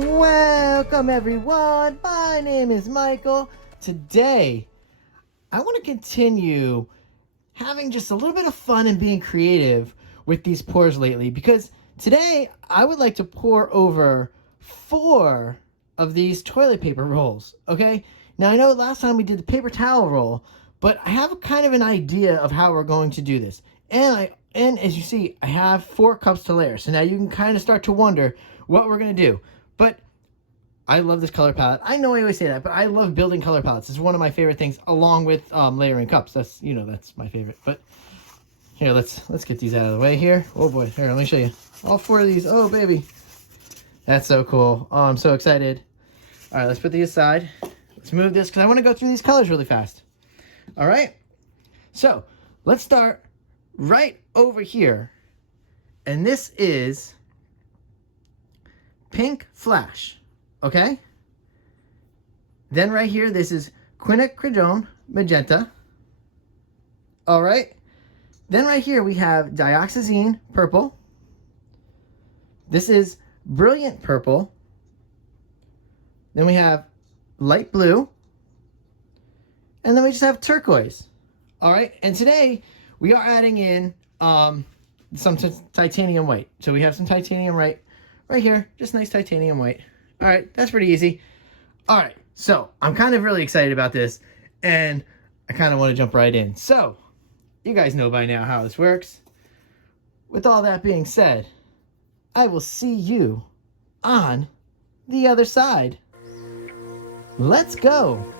Welcome everyone, my name is Michael. Today, I want to continue having just a little bit of fun and being creative with these pours lately, because today I would like to pour over 4 of these toilet paper rolls, okay? Now I know last time we did the paper towel roll, but I have kind of an idea of how we're going to do this. And as you see, I have 4 cups to layer. So now you can kind of start to wonder what we're going to do. But I love this color palette. I know I always say that, but I love building color palettes. It's one of my favorite things, along with layering cups. That's my favorite. But here, let's get these out of the way here. Oh boy, here, let me show you. All 4 of these. Oh baby, that's so cool. Oh, I'm so excited. All right, let's put these aside. Let's move this because I want to go through these colors really fast. All right, so let's start right over here, and this is Pink Flash. Okay, then right here, this is quinacridone magenta. All right, then right here we have dioxazine purple. This is brilliant purple. Then we have light blue, and then we just have turquoise. All right, and today we are adding in some titanium white. So we have some titanium right here, just nice titanium white. All right, that's pretty easy. All right, so I'm kind of really excited about this, and I kind of want to jump right in. So you guys know by now how this works. With all that being said, I will see you on the other side. Let's go.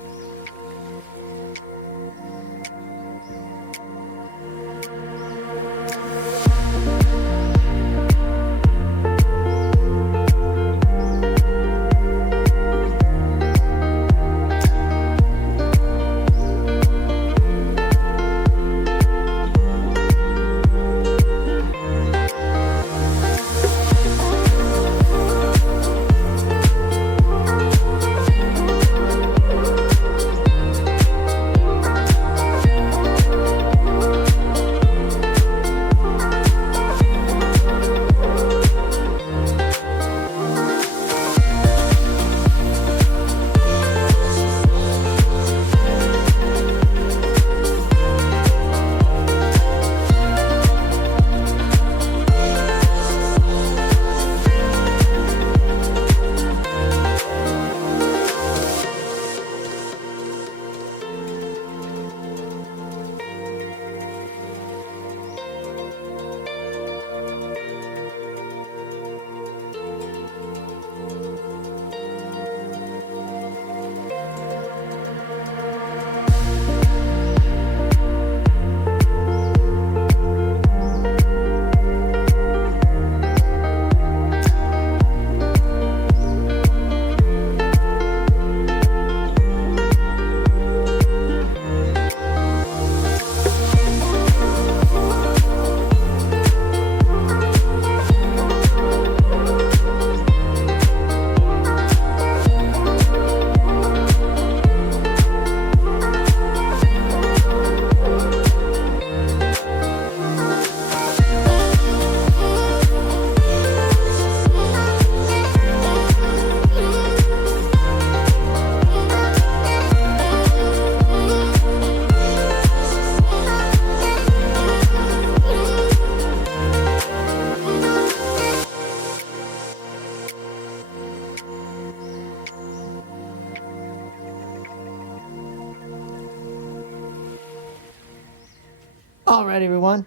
All right, everyone,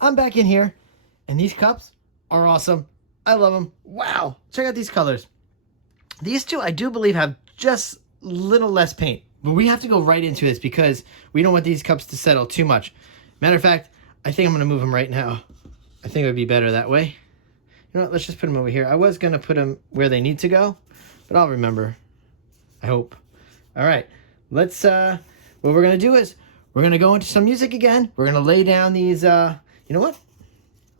I'm back in here, and these cups are awesome. I love them. Wow, check out these colors. These 2, I do believe, have just a little less paint, but we have to go right into this because we don't want these cups to settle too much. Matter of fact, I think I'm going to move them right now. I think it would be better that way. You know what, let's just put them over here. I was going to put them where they need to go, but I'll remember, I hope. All right, let's, what we're going to do is, we're going to go into some music again. We're going to lay down these, you know what?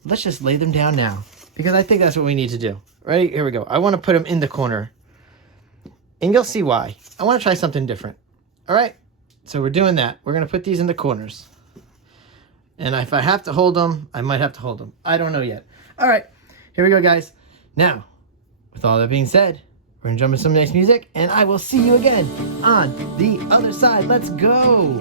Let's just lay them down now, because I think that's what we need to do. Right, here we go. I want to put them in the corner, and you'll see why. I want to try something different. All right, so we're doing that. We're going to put these in the corners. And if I have to hold them, I might have to hold them. I don't know yet. All right, here we go, guys. Now, with all that being said, We're gonna jump into some nice music, and I will see you again on the other side. Let's go.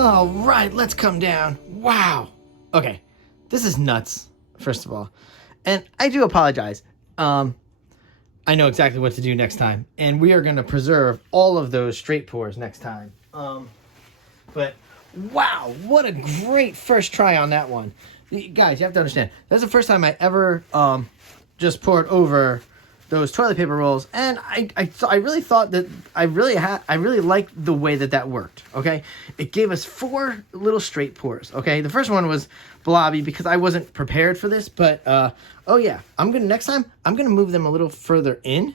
All right, let's come down. Wow. Okay, this is nuts, first of all. And I do apologize. I know exactly what to do next time. And we are going to preserve all of those straight pours next time. But wow, what a great first try on that one. Guys, you have to understand, that's the first time I ever just poured over those toilet paper rolls, and I really thought that I really liked the way that worked. Okay, it gave us 4 little straight pours. Okay, the first one was blobby because I wasn't prepared for this, but oh yeah, next time I'm gonna move them a little further in.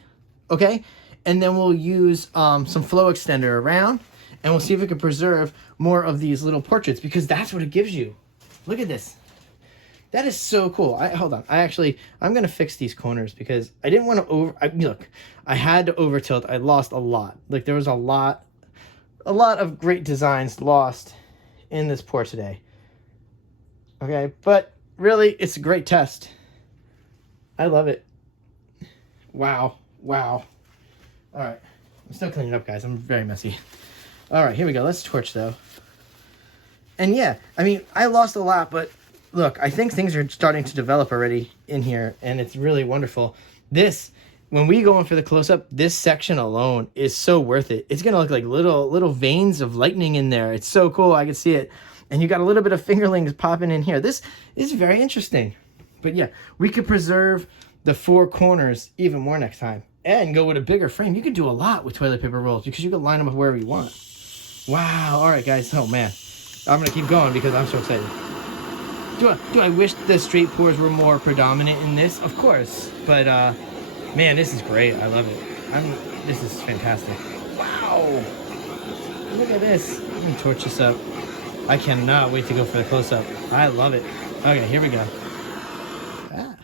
Okay, and then we'll use some flow extender around, and we'll see if we can preserve more of these little portraits, because that's what it gives you. Look at this. That is so cool. Hold on. I'm going to fix these corners because I didn't want to look, I had to over tilt. I lost a lot. Like, there was a lot of great designs lost in this pour today. Okay, but really, it's a great test. I love it. Wow. Wow. All right. I'm still cleaning up, guys. I'm very messy. All right, here we go. Let's torch, though. And yeah, I mean, I lost a lot, but look, I think things are starting to develop already in here, and it's really wonderful. This, when we go in for the close-up, this section alone is so worth it. It's going to look like little veins of lightning in there. It's so cool. I can see it. And you got a little bit of fingerlings popping in here. This is very interesting. But yeah, we could preserve the 4 corners even more next time and go with a bigger frame. You could do a lot with toilet paper rolls because you could line them up wherever you want. Wow. All right, guys. Oh, man. I'm going to keep going because I'm so excited. Do I wish the straight pours were more predominant in this? Of course. But, man, this is great. I love it. This is fantastic. Wow. Look at this. Let me torch this up. I cannot wait to go for the close-up. I love it. Okay, here we go. Ah.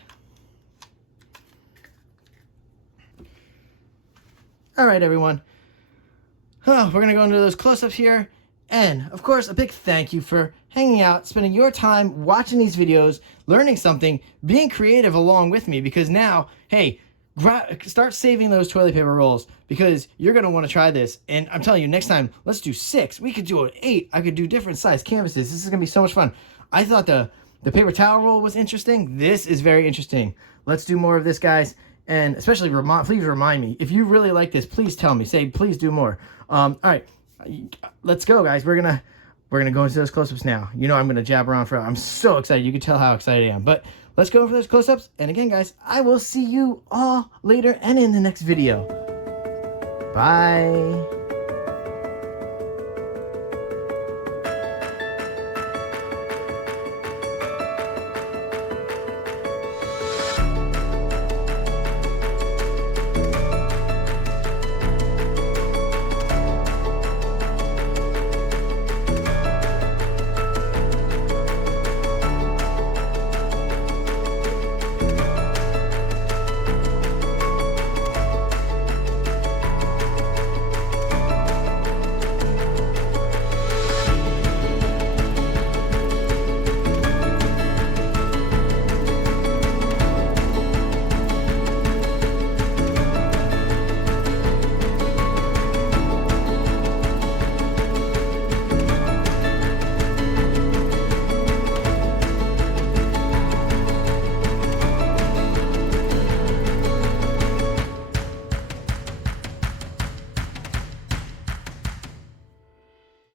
All right, everyone. Oh, we're going to go into those close-ups here. And, of course, a big thank you for hanging out, spending your time watching these videos, learning something, being creative along with me. Because now, hey, start saving those toilet paper rolls because you're going to want to try this. And I'm telling you, next time, let's do 6. We could do an 8. I could do different size canvases. This is going to be so much fun. I thought the paper towel roll was interesting. This is very interesting. Let's do more of this, guys. And especially, please remind me. If you really like this, please tell me. Say, please do more. All right. Let's go, guys. We're gonna go into those close-ups now. You know I'm gonna jab around I'm so excited. You can tell how excited I am. But let's go for those close-ups. And again, guys, I will see you all later and in the next video. Bye.